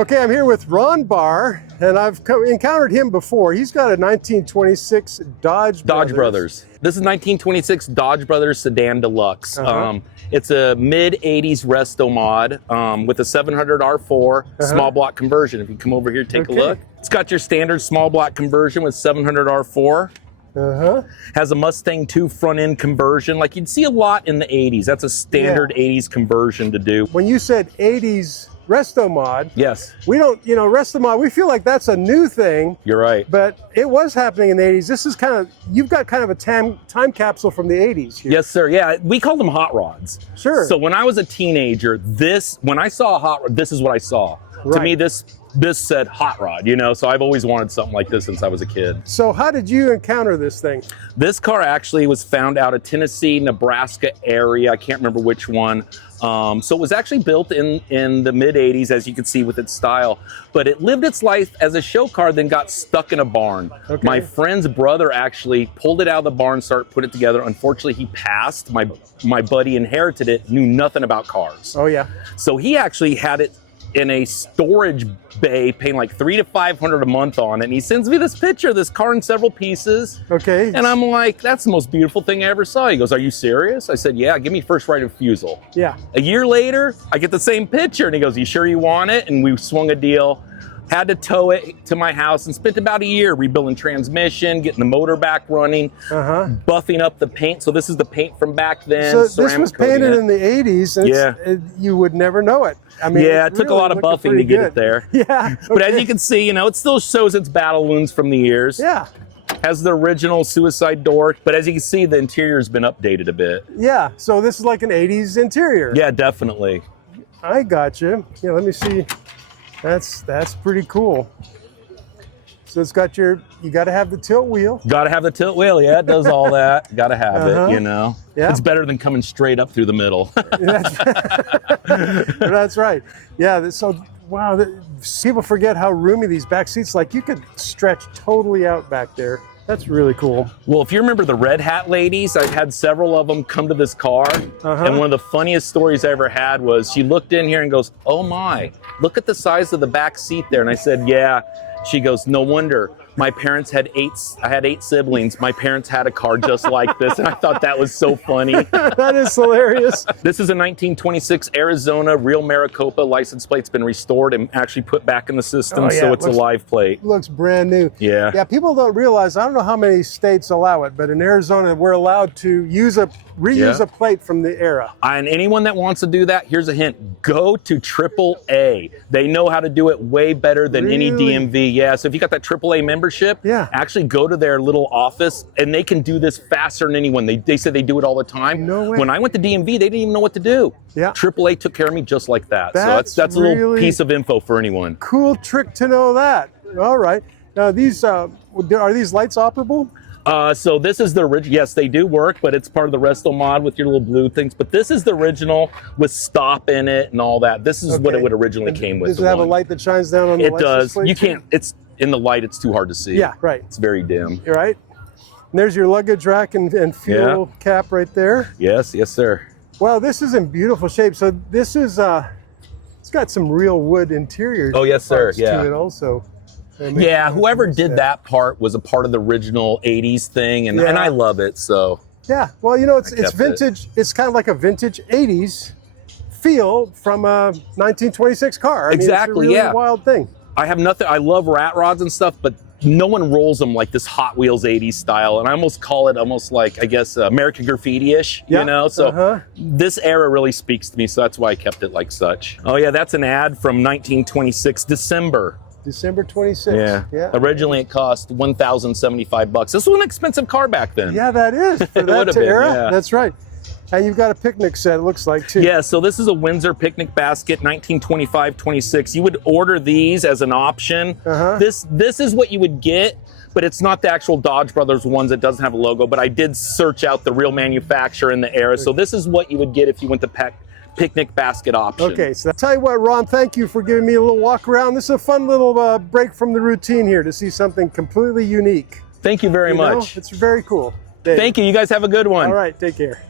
Okay, I'm here with Ron Barr, and I've encountered him before. He's got a 1926 Dodge Brothers. This is 1926 Dodge Brothers Sedan Deluxe. It's a mid-80s Restomod with a 700 R4 small block conversion. If you come over here, take a look. It's got your standard small block conversion with 700 R4. Has a Mustang II front end conversion, like you'd see a lot in the 80s. That's a standard 80s conversion to do. When you said 80s Restomod, yes, we don't, Restomod, we feel like that's a new thing. You're right. But it was happening in the 80s. This is kind of, you've got kind of a time capsule from the 80s here. Yes, sir. Yeah, we call them hot rods. Sure. So when I was a teenager, when I saw a hot rod, this is what I saw. To me, this said hot rod, so I've always wanted something like this since I was a kid. So how did you encounter this thing? This car actually was found out of Tennessee, Nebraska area. I can't remember which one. So it was actually built in the mid 80s, as you can see with its style, but it lived its life as a show car, then got stuck in a barn. My friend's brother actually pulled it out of the barn, put it together. Unfortunately, he passed. My buddy inherited it, knew nothing about cars. Oh yeah. So he actually had it in a storage bay, paying like $300 to $500 a month on it. And he sends me this picture of this car in several pieces. Okay. And I'm like, that's the most beautiful thing I ever saw. He goes, are you serious? I said, yeah, give me first right of refusal. Yeah. A year later, I get the same picture and he goes, you sure you want it? And we swung a deal. Had to tow it to my house and spent about a year rebuilding transmission, getting the motor back running, buffing up the paint. So this is the paint from back then. So this was painted in the 80s, and you would never know it. I mean, yeah, it took a lot of buffing to get it there. Yeah. But as you can see, it still shows its battle wounds from the years. Yeah. Has the original suicide door, but as you can see, the interior's been updated a bit. Yeah, so this is like an 80s interior. Yeah, definitely. I got you. Yeah, let me see. That's pretty cool. So it's got you got to have the tilt wheel. Got to have the tilt wheel, yeah, it does all that. Got to have it, Yeah. It's better than coming straight up through the middle. That's right. Yeah, so, wow, people forget how roomy these back seats, like you could stretch totally out back there. That's really cool. Well, if you remember the Red Hat ladies, I've had several of them come to this car. And one of the funniest stories I ever had was she looked in here and goes, oh my, look at the size of the back seat there. And I said, yeah. She goes, no wonder. My parents had I had 8 siblings. My parents had a car just like this. And I thought that was so funny. That is hilarious. This is a 1926 Arizona real Maricopa license plate's been restored and actually put back in the system. So it's a live plate. Looks brand new. Yeah. Yeah, people don't realize, I don't know how many states allow it, but in Arizona, we're allowed to reuse a plate from the era. And anyone that wants to do that, here's a hint. Go to AAA. They know how to do it way better than any DMV. Yeah, so if you got that AAA membership, actually go to their little office and they can do this faster than anyone. They say they do it all the time. No way. When I went to DMV, they didn't even know what to do. Yeah. AAA took care of me just like that. So that's a little piece of info for anyone. Cool trick to know that. All right. Now are these lights operable? So this is the original. Yes, they do work, but it's part of the Restomod with your little blue things. But this is the original with stop in it and all that. This is what it would originally came with. Does it have a light that shines down on the license plate? It does. You can't. It's in the light. It's too hard to see. Yeah, right. It's very dim. You're right. And there's your luggage rack and fuel cap right there. Yes, yes, sir. Wow, this is in beautiful shape. So this is it's got some real wood interior. Oh yes, sir. Yeah. To it also. Yeah, whoever did that part was a part of the original 80s thing, and I love it, so. Yeah, well, it's vintage. It's kind of like a vintage 80s feel from a 1926 car. Exactly, it's a really wild thing. I have nothing, I love rat rods and stuff, but no one grills them like this Hot Wheels 80s style, and I almost call it like, I guess, American Graffiti-ish, So this era really speaks to me, so that's why I kept it like such. Oh yeah, that's an ad from 1926, December 26th. Yeah. Originally it cost $1,075. This was an expensive car back then. Yeah, that is. For that era. Yeah. That's right. And you've got a picnic set, it looks like, too. Yeah, so this is a Windsor picnic basket, 1925-26. You would order these as an option. This is what you would get, but it's not the actual Dodge Brothers ones. It doesn't have a logo, but I did search out the real manufacturer in the era. So this is what you would get if you went to picnic basket option. Okay, so I'll tell you what, Ron, thank you for giving me a little walk around. This is a fun little break from the routine here to see something completely unique. Thank you very much. It's very cool. Thank you. You guys have a good one. All right, take care.